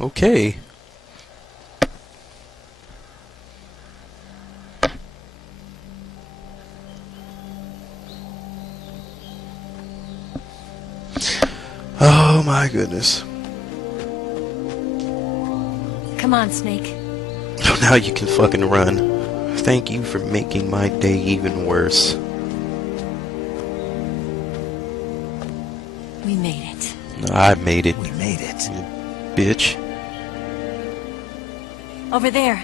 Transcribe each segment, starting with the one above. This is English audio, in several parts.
Okay. Oh my goodness. Come on, Snake. Now you can fucking run. Thank you for making my day even worse. We made it. I made it. We made it. You bitch. Over there.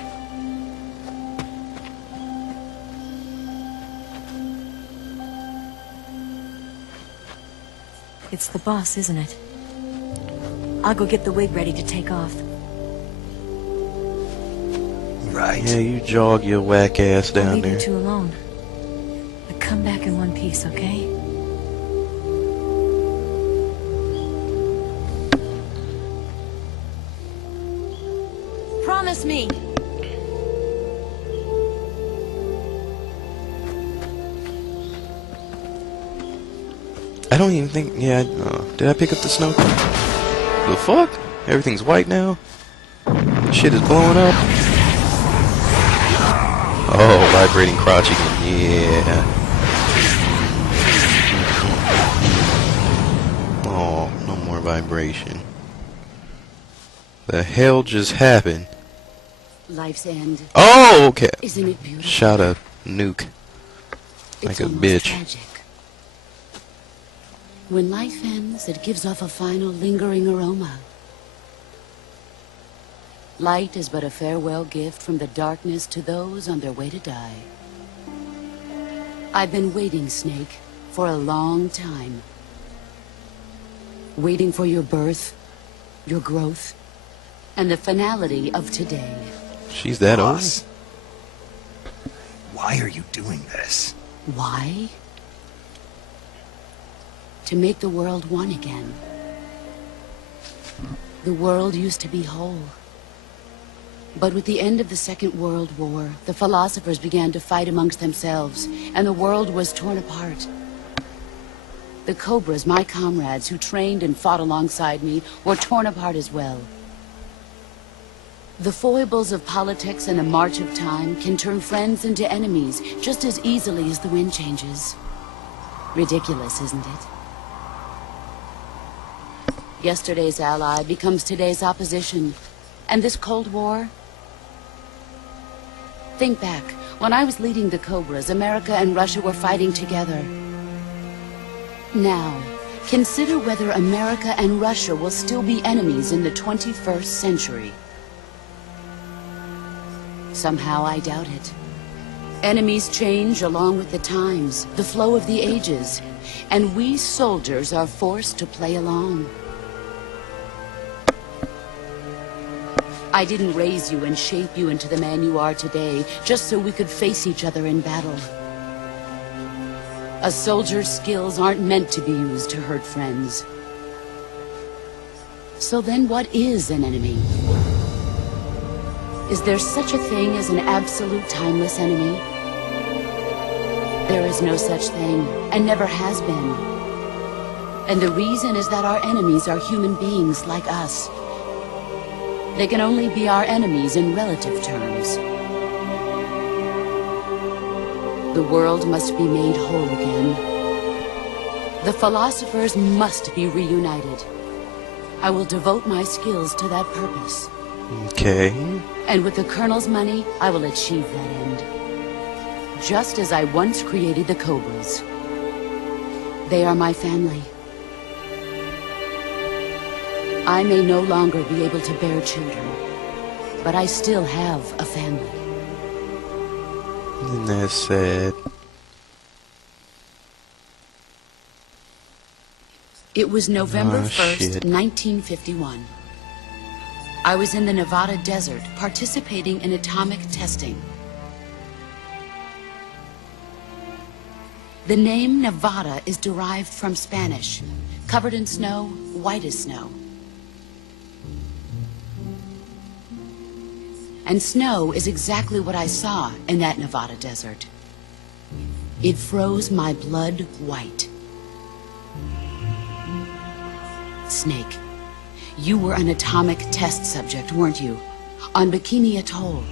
It's the boss, isn't it? I'll go get the wig ready to take off. Right. Yeah, you jog your whack ass I'll down leave there. you two alone. But come back in one piece, okay? Promise me! I don't even think. Yeah, did I pick up the snow? The fuck? Everything's white now? Shit is blowing up? Oh, vibrating crotch again. Yeah. Oh, no more vibration. The hell just happened? Life's end. Oh, okay. Isn't it beautiful? Shot a nuke. Like It's a almost bitch. tragic. When life ends, it gives off a final lingering aroma. Light is but a farewell gift from the darkness to those on their way to die. I've been waiting, Snake, for a long time. Waiting for your birth, your growth, and the finality of today. She's that old? Boss, why are you doing this? Why? To make the world one again. The world used to be whole. But with the end of the Second World War, the philosophers began to fight amongst themselves, and the world was torn apart. The Cobras, my comrades who trained and fought alongside me, were torn apart as well. The foibles of politics and the march of time can turn friends into enemies just as easily as the wind changes. Ridiculous, isn't it? Yesterday's ally becomes today's opposition. And this Cold War? Think back. When I was leading the Cobras, America and Russia were fighting together. Now, consider whether America and Russia will still be enemies in the 21st century. Somehow I doubt it. Enemies change along with the times, the flow of the ages, and we soldiers are forced to play along. I didn't raise you and shape you into the man you are today just so we could face each other in battle. A soldier's skills aren't meant to be used to hurt friends. So then what is an enemy? Is there such a thing as an absolute timeless enemy? There is no such thing, and never has been. And the reason is that our enemies are human beings like us. They can only be our enemies in relative terms. The world must be made whole again. The philosophers must be reunited. I will devote my skills to that purpose. Okay. And with the Colonel's money, I will achieve that end. Just as I once created the Cobras. They are my family. I may no longer be able to bear children, but I still have a family. Isn't that sad? It was November Oh, 1st, shit. 1951. I was in the Nevada desert participating in atomic testing. The name Nevada is derived from Spanish, covered in snow, white as snow. And snow is exactly what I saw in that Nevada desert. It froze my blood white. Snake, You were an atomic test subject, weren't you? On Bikini Atoll.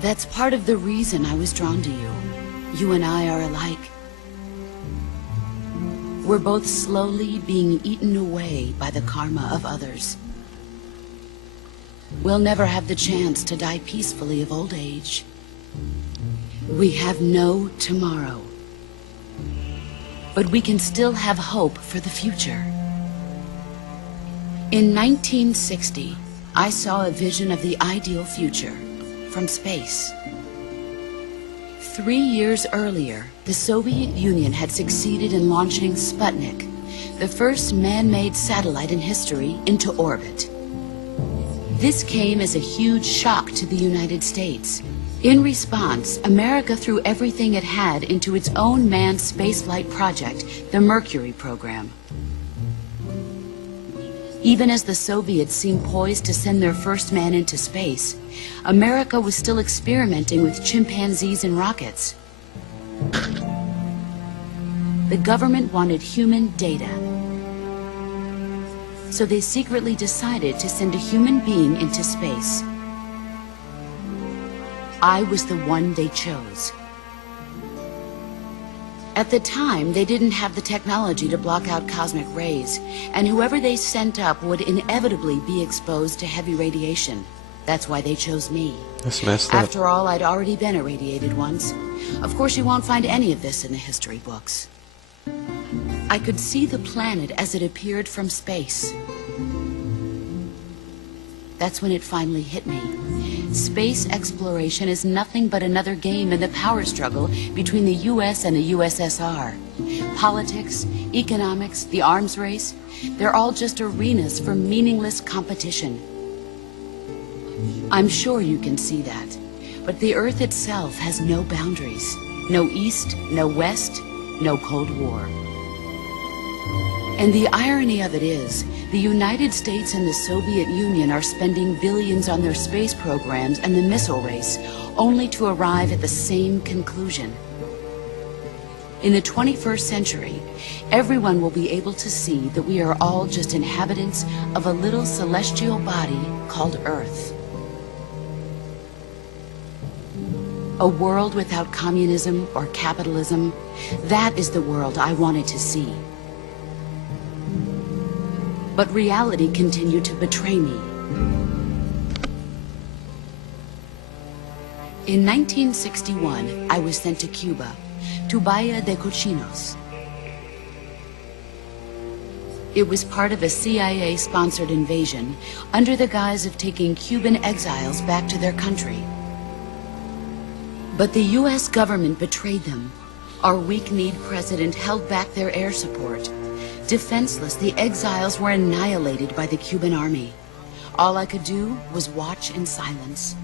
That's part of the reason I was drawn to you. You and I are alike. We're both slowly being eaten away by the karma of others. We'll never have the chance to die peacefully of old age. We have no tomorrow. But we can still have hope for the future. In 1960, I saw a vision of the ideal future from space. 3 years earlier, the Soviet Union had succeeded in launching Sputnik, the first man-made satellite in history, into orbit. This came as a huge shock to the United States. In response, America threw everything it had into its own manned spaceflight project, the Mercury program. Even as the Soviets seemed poised to send their first man into space, America was still experimenting with chimpanzees and rockets. The government wanted human data. So they secretly decided to send a human being into space. I was the one they chose. At the time, they didn't have the technology to block out cosmic rays, and whoever they sent up would inevitably be exposed to heavy radiation. That's why they chose me. That's messed up. After all, I'd already been irradiated once. Of course, you won't find any of this in the history books. I could see the planet as it appeared from space. That's when it finally hit me. Space exploration is nothing but another game in the power struggle between the US and the USSR. Politics, economics, the arms race, they're all just arenas for meaningless competition. I'm sure you can see that, but the Earth itself has no boundaries. No East, no West, no Cold War. And the irony of it is, the United States and the Soviet Union are spending billions on their space programs and the missile race, only to arrive at the same conclusion. In the 21st century, everyone will be able to see that we are all just inhabitants of a little celestial body called Earth. A world without communism or capitalism, that is the world I wanted to see. But reality continued to betray me. In 1961, I was sent to Cuba, to Bahia de Cochinos. It was part of a CIA-sponsored invasion under the guise of taking Cuban exiles back to their country. But the U.S. government betrayed them. Our weak-kneed president held back their air support. Defenseless, the exiles were annihilated by the Cuban army. All I could do was watch in silence.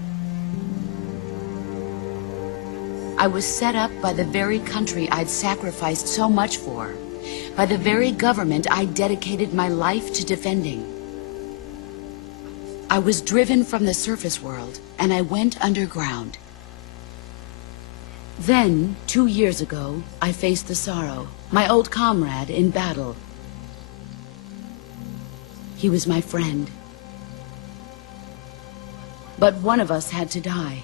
I was set up by the very country I'd sacrificed so much for, by the very government I dedicated my life to defending. I was driven from the surface world, and I went underground. Then, 2 years ago, I faced the Sorrow, my old comrade in battle. He was my friend. But one of us had to die.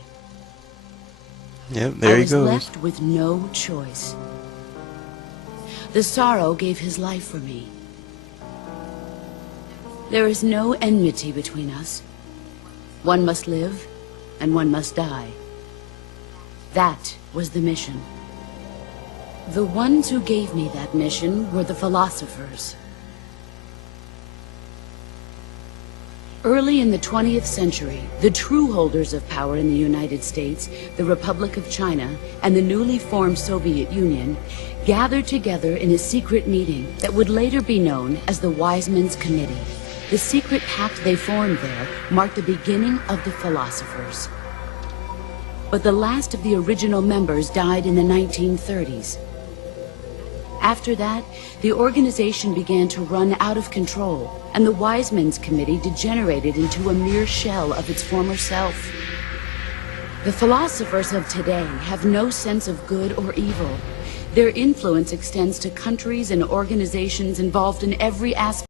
Yep, there he I was goes. left with no choice. The Sorrow gave his life for me. There is no enmity between us. One must live, and one must die. That was the mission. The ones who gave me that mission were the philosophers. Early in the 20th century, the true holders of power in the United States, the Republic of China, and the newly formed Soviet Union gathered together in a secret meeting that would later be known as the Wiseman's Committee. The secret pact they formed there marked the beginning of the philosophers. But the last of the original members died in the 1930s. After that, the organization began to run out of control, and the Wiseman's Committee degenerated into a mere shell of its former self. The philosophers of today have no sense of good or evil. Their influence extends to countries and organizations involved in every aspect